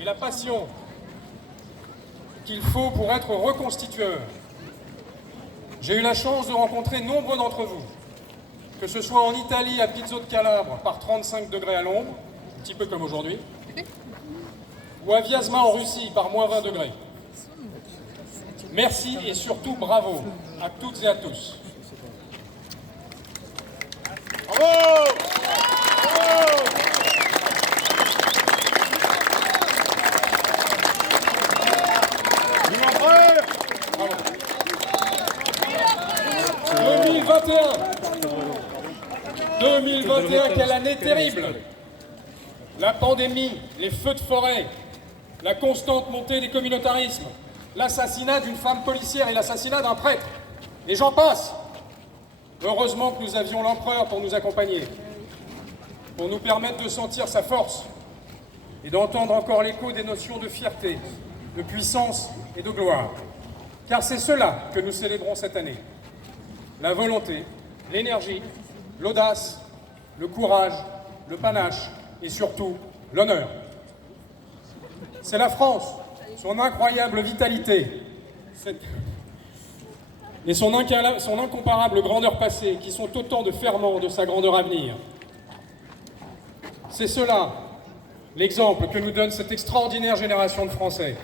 et la passion qu'il faut pour être reconstitueur. J'ai eu la chance de rencontrer nombre d'entre vous, que ce soit en Italie à Pizzo de Calabre par 35 degrés à l'ombre, un petit peu comme aujourd'hui, ou à Vyazma en Russie par moins 20 degrés. Merci et surtout bravo à toutes et à tous. Bravo! Bravo. 2021, quelle année terrible! La pandémie, les feux de forêt, la constante montée des communautarismes, l'assassinat d'une femme policière et l'assassinat d'un prêtre. Et j'en passe. Heureusement que nous avions l'empereur pour nous accompagner, pour nous permettre de sentir sa force et d'entendre encore l'écho des notions de fierté, de puissance et de gloire. Car c'est cela que nous célébrons cette année. La volonté, l'énergie, l'audace, le courage, le panache et surtout l'honneur. C'est la France, son incroyable vitalité et son incomparable grandeur passée qui sont autant de ferments de sa grandeur à venir. C'est cela, l'exemple que nous donne cette extraordinaire génération de Français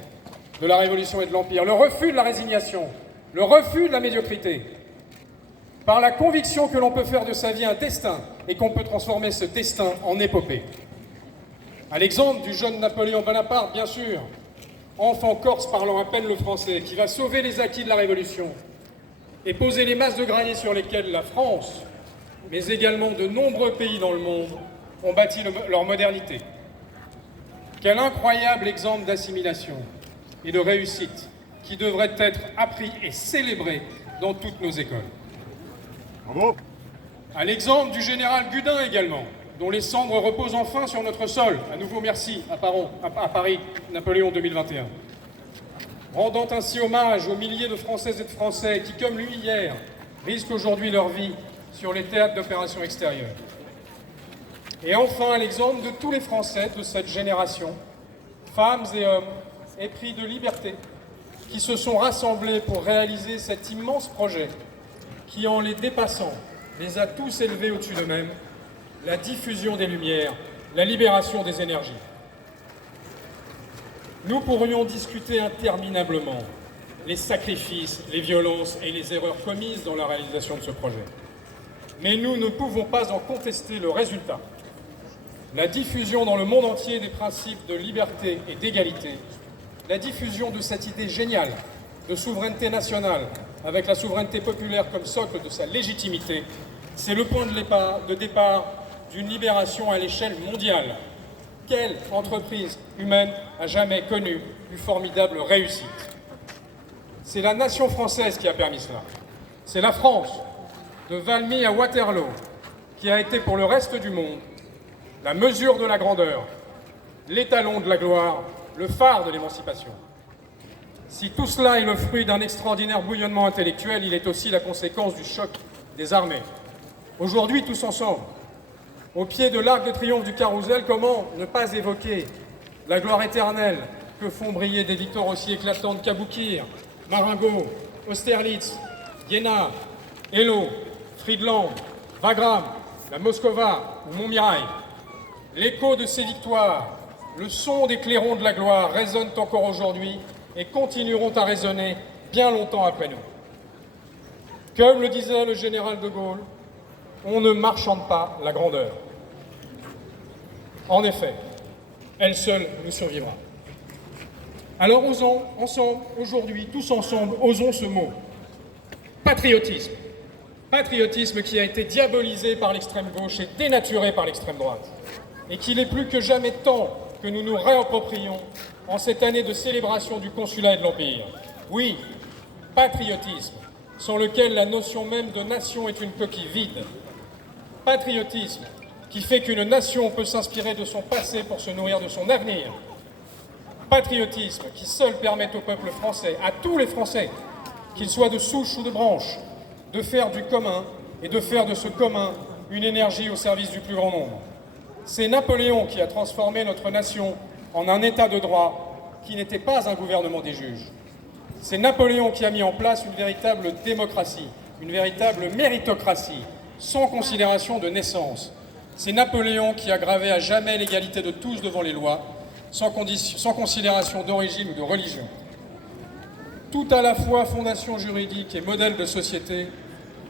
de la Révolution et de l'Empire. Le refus de la résignation, le refus de la médiocrité, par la conviction que l'on peut faire de sa vie un destin et qu'on peut transformer ce destin en épopée. À l'exemple du jeune Napoléon Bonaparte, bien sûr, enfant corse parlant à peine le français, qui va sauver les acquis de la Révolution et poser les masses de gravier sur lesquelles la France, mais également de nombreux pays dans le monde, ont bâti leur modernité. Quel incroyable exemple d'assimilation et de réussite qui devrait être appris et célébré dans toutes nos écoles. Bravo! À l'exemple du général Gudin également, dont les cendres reposent enfin sur notre sol. À nouveau merci à Paris, Napoléon 2021. Rendant ainsi hommage aux milliers de Françaises et de Français qui, comme lui hier, risquent aujourd'hui leur vie sur les théâtres d'opérations extérieures. Et enfin, à l'exemple de tous les Français de cette génération, femmes et hommes épris de liberté, qui se sont rassemblés pour réaliser cet immense projet qui, en les dépassant, les a tous élevés au-dessus d'eux-mêmes, la diffusion des lumières, la libération des énergies. Nous pourrions discuter interminablement les sacrifices, les violences et les erreurs commises dans la réalisation de ce projet. Mais nous ne pouvons pas en contester le résultat. La diffusion dans le monde entier des principes de liberté et d'égalité, la diffusion de cette idée géniale de souveraineté nationale, avec la souveraineté populaire comme socle de sa légitimité, c'est le point de départ d'une libération à l'échelle mondiale. Quelle entreprise humaine a jamais connu une formidable réussite? C'est la nation française qui a permis cela. C'est la France, de Valmy à Waterloo, qui a été pour le reste du monde la mesure de la grandeur, l'étalon de la gloire, le phare de l'émancipation. Si tout cela est le fruit d'un extraordinaire bouillonnement intellectuel, il est aussi la conséquence du choc des armées. Aujourd'hui, tous ensemble, au pied de l'arc de triomphe du Carrousel, comment ne pas évoquer la gloire éternelle que font briller des victoires aussi éclatantes qu'Aboukir, Marengo, Austerlitz, Iéna, Eylau, Friedland, Wagram, la Moskova ou Montmirail. L'écho de ces victoires, le son des clairons de la gloire résonnent encore aujourd'hui et continueront à résonner bien longtemps après nous. Comme le disait le général de Gaulle, on ne marchande pas la grandeur. En effet, elle seule nous survivra. Alors osons ensemble, aujourd'hui, tous ensemble, osons ce mot. Patriotisme. Patriotisme qui a été diabolisé par l'extrême gauche et dénaturé par l'extrême droite. Et qu'il est plus que jamais temps que nous nous réapproprions en cette année de célébration du consulat et de l'Empire. Oui, patriotisme, sans lequel la notion même de nation est une coquille vide. Patriotisme qui fait qu'une nation peut s'inspirer de son passé pour se nourrir de son avenir. Patriotisme qui seul permet au peuple français, à tous les Français, qu'ils soient de souche ou de branche, de faire du commun et de faire de ce commun une énergie au service du plus grand nombre. C'est Napoléon qui a transformé notre nation en un état de droit qui n'était pas un gouvernement des juges. C'est Napoléon qui a mis en place une véritable démocratie, une véritable méritocratie, sans considération de naissance. C'est Napoléon qui a gravé à jamais l'égalité de tous devant les lois, sans considération d'origine ou de religion. Tout à la fois fondation juridique et modèle de société,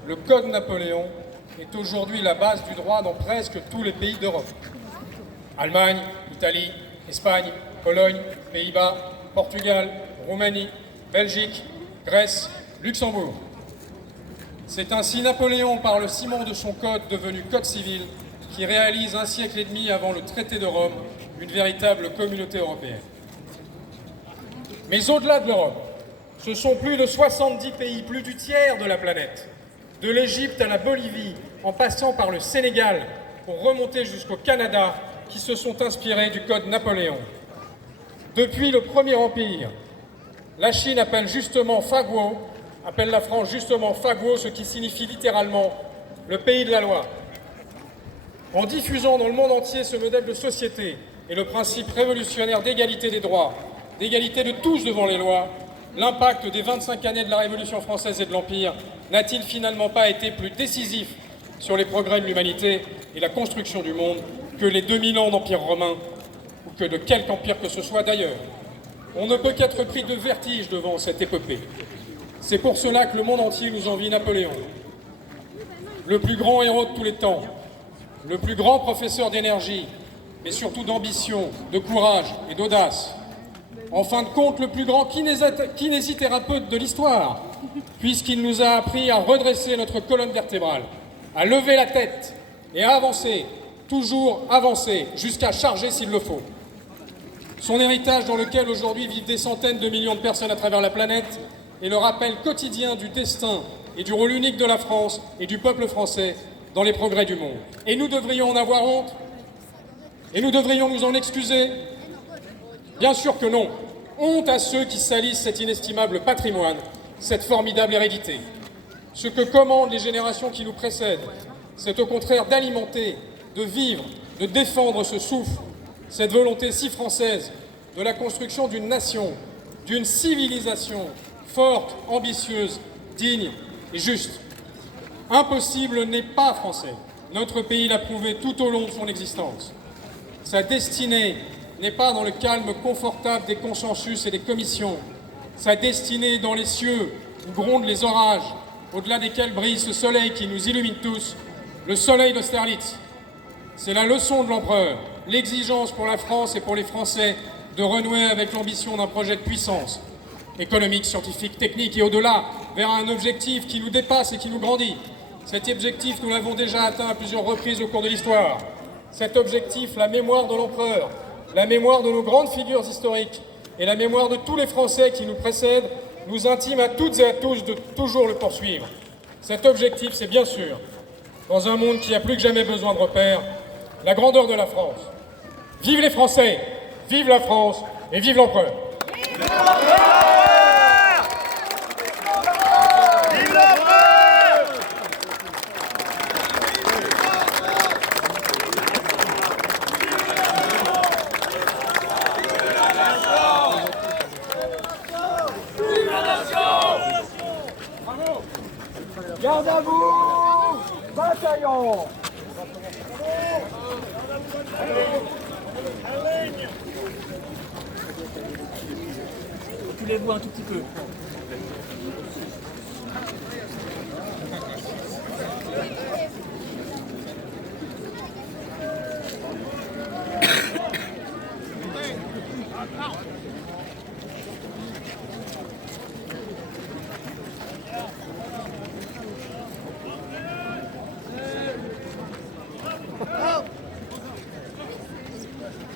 le Code Napoléon est aujourd'hui la base du droit dans presque tous les pays d'Europe. Allemagne, Italie, Espagne, Pologne, Pays-Bas, Portugal, Roumanie, Belgique, Grèce, Luxembourg. C'est ainsi Napoléon, par le ciment de son code devenu Code civil, qui réalise un siècle et demi avant le traité de Rome une véritable communauté européenne. Mais au-delà de l'Europe, ce sont plus de 70 pays, plus du tiers de la planète, de l'Égypte à la Bolivie, en passant par le Sénégal, pour remonter jusqu'au Canada, qui se sont inspirés du Code Napoléon. Depuis le Premier Empire, la Chine appelle la France justement Faguo, ce qui signifie littéralement le pays de la loi. En diffusant dans le monde entier ce modèle de société et le principe révolutionnaire d'égalité des droits, d'égalité de tous devant les lois, l'impact des 25 années de la Révolution française et de l'Empire n'a-t-il finalement pas été plus décisif sur les progrès de l'humanité et la construction du monde que les 2000 ans d'Empire romain ou que de quelque empire que ce soit d'ailleurs? On ne peut qu'être pris de vertige devant cette épopée. C'est pour cela que le monde entier nous envie Napoléon, le plus grand héros de tous les temps, le plus grand professeur d'énergie, mais surtout d'ambition, de courage et d'audace. En fin de compte, le plus grand kinésithérapeute de l'histoire, puisqu'il nous a appris à redresser notre colonne vertébrale, à lever la tête et à avancer, toujours avancer, jusqu'à charger s'il le faut. Son héritage dans lequel aujourd'hui vivent des centaines de millions de personnes à travers la planète est le rappel quotidien du destin et du rôle unique de la France et du peuple français dans les progrès du monde. Et nous devrions en avoir honte? Et nous devrions nous en excuser? Bien sûr que non. Honte à ceux qui salissent cet inestimable patrimoine, cette formidable hérédité. Ce que commandent les générations qui nous précèdent, c'est au contraire d'alimenter, de vivre, de défendre ce souffle, cette volonté si française de la construction d'une nation, d'une civilisation forte, ambitieuse, digne et juste. Impossible n'est pas français. Notre pays l'a prouvé tout au long de son existence. Sa destinée n'est pas dans le calme confortable des consensus et des commissions. Sa destinée est dans les cieux où grondent les orages, au-delà desquels brille ce soleil qui nous illumine tous, le soleil d'Austerlitz. C'est la leçon de l'empereur, l'exigence pour la France et pour les Français de renouer avec l'ambition d'un projet de puissance, économique, scientifique, technique et au-delà, vers un objectif qui nous dépasse et qui nous grandit. Cet objectif, nous l'avons déjà atteint à plusieurs reprises au cours de l'histoire. Cet objectif, la mémoire de l'empereur, la mémoire de nos grandes figures historiques et la mémoire de tous les Français qui nous précèdent, nous intime à toutes et à tous de toujours le poursuivre. Cet objectif, c'est bien sûr, dans un monde qui a plus que jamais besoin de repères, la grandeur de la France. Vive les Français, vive la France et vive l'empereur! Garde à vous, bataillon. Reculez-vous un tout petit peu.